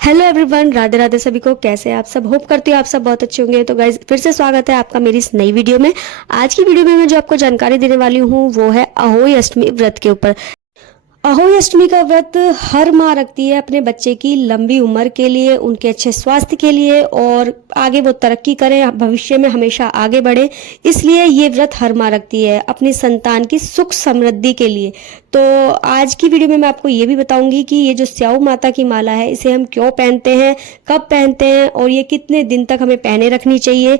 Hello everyone, Radhe Radhe सभी को। कैसे हैं आप सब? होप करती हूँ आप सब बहुत अच्छे होंगे। तो गाइज फिर से स्वागत है आपका मेरी इस नई वीडियो में। आज की वीडियो में मैं जो आपको जानकारी देने वाली हूँ वो है अहोई अष्टमी व्रत के ऊपर। अहोई अष्टमी का व्रत हर माँ रखती है अपने बच्चे की लंबी उम्र के लिए, उनके अच्छे स्वास्थ्य के लिए और आगे वो तरक्की करें, भविष्य में हमेशा आगे बढ़े। इसलिए ये व्रत हर माँ रखती है अपनी संतान की सुख समृद्धि के लिए। तो आज की वीडियो में मैं आपको ये भी बताऊंगी कि ये जो स्याऊ माता की माला है इसे हम क्यों पहनते हैं, कब पहनते हैं और ये कितने दिन तक हमें पहने रखनी चाहिए,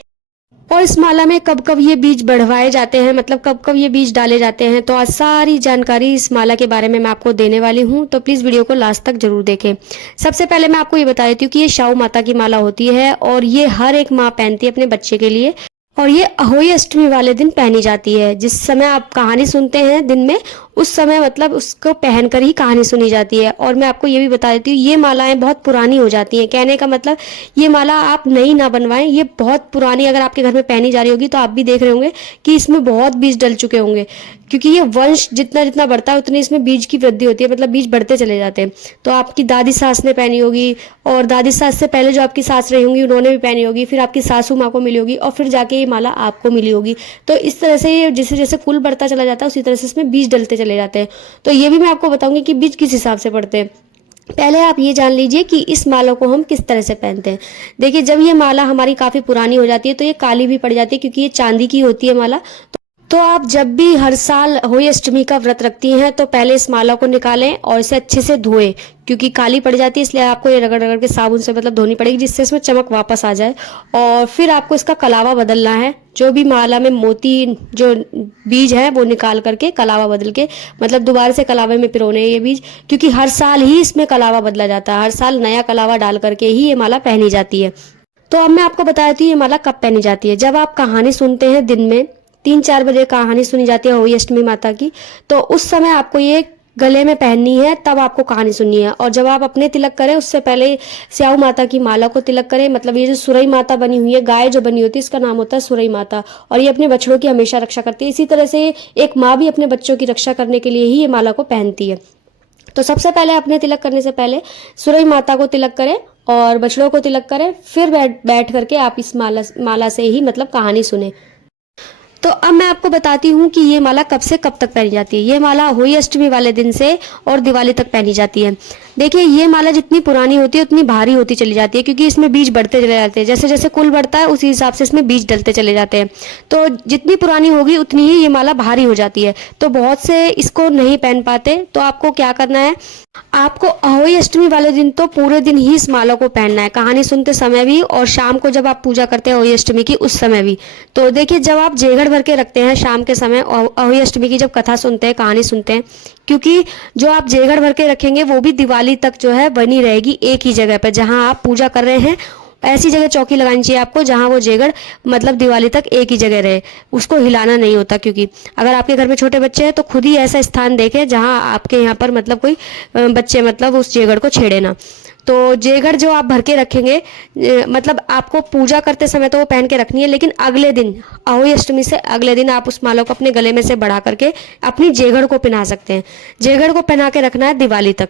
और इस माला में कब कब ये बीज बढ़वाए जाते हैं, मतलब कब कब ये बीज डाले जाते हैं। तो आज सारी जानकारी इस माला के बारे में मैं आपको देने वाली हूँ, तो प्लीज़ वीडियो को लास्ट तक जरूर देखें। सबसे पहले मैं आपको ये बता देती हूँ कि ये स्याऊ माता की माला होती है और ये हर एक माँ पहनती है अपने बच्चे के लिए, और ये अहोई अष्टमी वाले दिन पहनी जाती है। जिस समय आप कहानी सुनते हैं दिन में, उस समय मतलब उसको पहनकर ही कहानी सुनी जाती है। और मैं आपको ये भी बता देती हूँ ये मालाएं बहुत पुरानी हो जाती हैं। कहने का मतलब ये माला आप नई ना बनवाएं, ये बहुत पुरानी अगर आपके घर में पहनी जा रही होगी तो आप भी देख रहे होंगे कि इसमें बहुत बीज डल चुके होंगे, क्योंकि ये वंश जितना जितना बढ़ता है उतनी इसमें बीज की वृद्धि होती है, मतलब बीज बढ़ते चले जाते हैं। तो आपकी दादी सास ने पहनी होगी, और दादी सास से पहले जो आपकी सास रही होंगी उन्होंने भी पहनी होगी, फिर आपकी सासू माँ को मिली होगी और फिर जाके ये माला आपको मिली होगी। तो इस तरह से ये जैसे जैसे कुल बढ़ता चला जाता है उसी तरह से इसमें बीज डलते चले जाते हैं। तो ये भी मैं आपको बताऊंगी कि बीज किस हिसाब से पड़ते हैं। पहले आप ये जान लीजिए कि इस माला को हम किस तरह से पहनते हैं। देखिए, जब ये माला हमारी काफी पुरानी हो जाती है तो ये काली भी पड़ जाती है, क्योंकि ये चांदी की होती है माला। तो आप जब भी हर साल अहोई अष्टमी का व्रत रखती हैं तो पहले इस माला को निकालें और इसे अच्छे से धोएं, क्योंकि काली पड़ जाती है, इसलिए आपको ये रगड़ रगड़ के साबुन से मतलब धोनी पड़ेगी, जिससे इसमें चमक वापस आ जाए। और फिर आपको इसका कलावा बदलना है। जो भी माला में मोती जो बीज है वो निकाल करके कलावा बदल के मतलब दोबारा से कलावे में पिरोने ये बीज, क्योंकि हर साल ही इसमें कलावा बदला जाता है, हर साल नया कलावा डाल करके ही ये माला पहनी जाती है। तो अब मैं आपको बता देती हूँ ये माला कब पहनी जाती है। जब आप कहानी सुनते हैं दिन में 3-4 बजे कहानी सुनी जाती है अहोई अष्टमी माता की, तो उस समय आपको ये गले में पहननी है, तब आपको कहानी सुननी है। और जब आप अपने तिलक करें उससे पहले स्याऊ माता की माला को तिलक करें। मतलब ये जो सुरई माता बनी हुई है, गाय जो बनी होती है, इसका नाम होता है सुरई माता, और ये अपने बछड़ों की हमेशा रक्षा करती है। इसी तरह से एक माँ भी अपने बच्चों की रक्षा करने के लिए ही ये माला को पहनती है। तो सबसे पहले अपने तिलक करने से पहले सुरई माता को तिलक करें और बछड़ों को तिलक करें, फिर बैठ करके आप इस माला से ही मतलब कहानी सुने। तो अब मैं आपको बताती हूँ कि ये माला कब से कब तक पहनी जाती है। ये माला अहोई अष्टमी वाले दिन से और दिवाली तक पहनी जाती है। देखिए, ये माला जितनी पुरानी होती है उतनी भारी होती चली जाती है, क्योंकि इसमें बीज बढ़ते चले जाते हैं। जैसे जैसे कुल बढ़ता है उसी हिसाब से इसमें बीज डलते चले जाते हैं। तो जितनी पुरानी होगी उतनी ही ये माला भारी हो जाती है। तो बहुत से इसको नहीं पहन पाते। तो आपको क्या करना है, आपको अहोई अष्टमी वाले दिन तो पूरे दिन ही इस माला को पहनना है, कहानी सुनते समय भी और शाम को जब आप पूजा करते हैं अहोई अष्टमी की उस समय भी। तो देखिए, जब आप जेघड़ भर के रखते हैं शाम के समय अहोई अष्टमी की जब कथा सुनते हैं, कहानी सुनते हैं, क्योंकि जो आप जेघड़ भर के रखेंगे वो भी दिवाली तक जो है बनी रहेगी एक ही जगह पर। जहां आप पूजा कर रहे हैं ऐसी जगह चौकी लगानी चाहिए आपको जहां वो जेगड़ मतलब दिवाली तक एक ही जगह रहे, उसको हिलाना नहीं होता। क्योंकि अगर आपके घर में छोटे बच्चे हैं तो खुद ही ऐसा स्थान देखें जहां आपके यहाँ पर मतलब कोई बच्चे मतलब उस जेगड़ को छेड़े ना। तो जेगड़ जो आप भर के रखेंगे मतलब आपको पूजा करते समय तो वो पहन के रखनी है, लेकिन अगले दिन अहोई अष्टमी से अगले दिन आप उस माला को अपने गले में से बढ़ा करके अपनी जेगड़ को पहना सकते हैं। जेगड़ को पहना के रखना है दिवाली तक।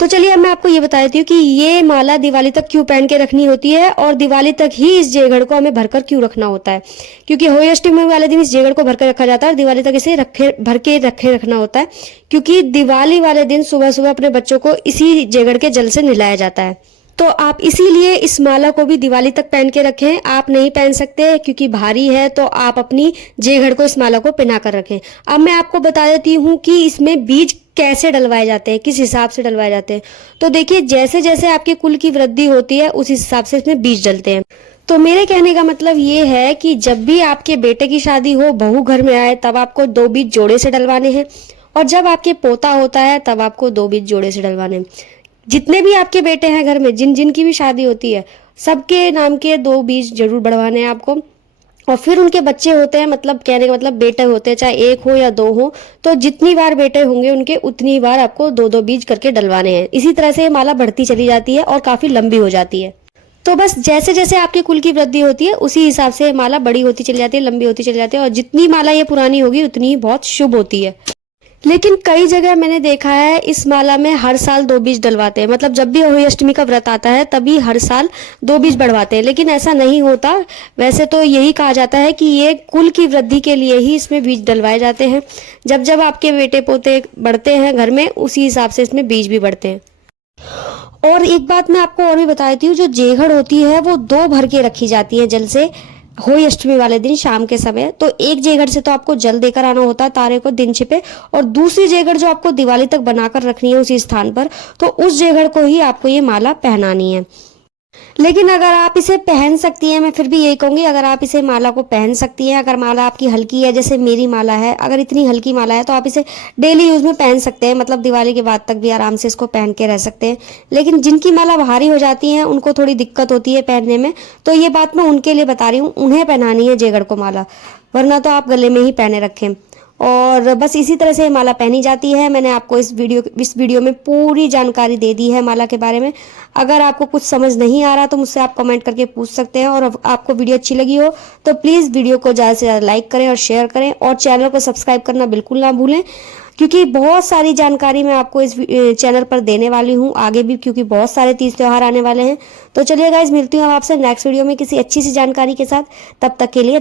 तो चलिए अब मैं आपको ये बता देती हूँ कि ये माला दिवाली तक क्यों पहन के रखनी होती है और दिवाली तक ही इस जेगड़ को हमें भरकर क्यों रखना होता है। क्योंकि अहोई अष्टमी वाले दिन इस जेगड़ को भरकर रखा जाता है और दिवाली तक इसे भर के रखना होता है, क्योंकि दिवाली वाले दिन सुबह सुबह अपने बच्चों को इसी जेगड़ के जल से नहलाया जाता है। तो आप इसीलिए इस माला को भी दिवाली तक पहन के रखें। आप नहीं पहन सकते क्योंकि भारी है, तो आप अपनी जेगड़ को इस माला को पहना कर रखें। अब मैं आपको बता देती हूँ कि इसमें बीज कैसे डलवाए जाते हैं, किस हिसाब से डलवाए जाते हैं। तो देखिए, जैसे जैसे आपके कुल की वृद्धि होती है उस हिसाब से इसमें बीज डलते हैं। तो मेरे कहने का मतलब ये है कि जब भी आपके बेटे की शादी हो, बहू घर में आए, तब आपको 2 बीज जोड़े से डलवाने हैं, और जब आपके पोता होता है तब आपको 2 बीज जोड़े से डलवाने हैं। जितने भी आपके बेटे हैं घर में, जिन जिन की भी शादी होती है, सबके नाम के 2 बीज जरूर बढ़वाने हैं आपको। और फिर उनके बच्चे होते हैं, मतलब कहने का मतलब बेटे होते हैं, चाहे 1 हो या 2 हो, तो जितनी बार बेटे होंगे उनके उतनी बार आपको 2-2 बीज करके डलवाने हैं। इसी तरह से ये माला बढ़ती चली जाती है और काफी लंबी हो जाती है। तो बस जैसे जैसे आपके कुल की वृद्धि होती है उसी हिसाब से माला बड़ी होती चली जाती है, लंबी होती चली जाती है, और जितनी माला ये पुरानी होगी उतनी ही बहुत शुभ होती है। लेकिन कई जगह मैंने देखा है इस माला में हर साल 2 बीज डलवाते हैं, मतलब जब भी अहोई अष्टमी का व्रत आता है तभी हर साल 2 बीज बढ़वाते हैं, लेकिन ऐसा नहीं होता। वैसे तो यही कहा जाता है कि ये कुल की वृद्धि के लिए ही इसमें बीज डलवाए जाते हैं। जब जब आपके बेटे पोते बढ़ते हैं घर में, उसी हिसाब से इसमें बीज भी बढ़ते हैं। और एक बात मैं आपको और भी बता देती हूँ, जो जेघड़ होती है वो 2 भर के रखी जाती है जल से होली अष्टमी वाले दिन शाम के समय। तो एक जेघड़ से तो आपको जल देकर आना होता है तारे को दिन छिपे, और दूसरी जेघड़ जो आपको दिवाली तक बनाकर रखनी है उसी स्थान पर, तो उस जेघड़ को ही आपको ये माला पहनानी है। लेकिन अगर आप इसे पहन सकती हैं, मैं फिर भी यही कहूँगी, अगर आप इसे माला को पहन सकती हैं, अगर माला आपकी हल्की है जैसे मेरी माला है, अगर इतनी हल्की माला है तो आप इसे डेली यूज़ में पहन सकते हैं, मतलब दिवाली के बाद तक भी आराम से इसको पहन के रह सकते हैं। लेकिन जिनकी माला भारी हो जाती है उनको थोड़ी दिक्कत होती है पहनने में, तो ये बात मैं उनके लिए बता रही हूँ, उन्हें पहनानी है जेगड़ को माला, वरना तो आप गले में ही पहने रखें। और बस इसी तरह से माला पहनी जाती है। मैंने आपको इस वीडियो में पूरी जानकारी दे दी है माला के बारे में। अगर आपको कुछ समझ नहीं आ रहा तो मुझसे आप कमेंट करके पूछ सकते हैं, और आपको वीडियो अच्छी लगी हो तो प्लीज़ वीडियो को ज़्यादा से ज़्यादा लाइक करें और शेयर करें, और चैनल को सब्सक्राइब करना बिल्कुल ना भूलें, क्योंकि बहुत सारी जानकारी मैं आपको इस चैनल पर देने वाली हूँ आगे भी, क्योंकि बहुत सारे तीज त्योहार आने वाले हैं। तो चलिए गाइज, मिलती हूँ आपसे नेक्स्ट वीडियो में किसी अच्छी सी जानकारी के साथ। तब तक के लिए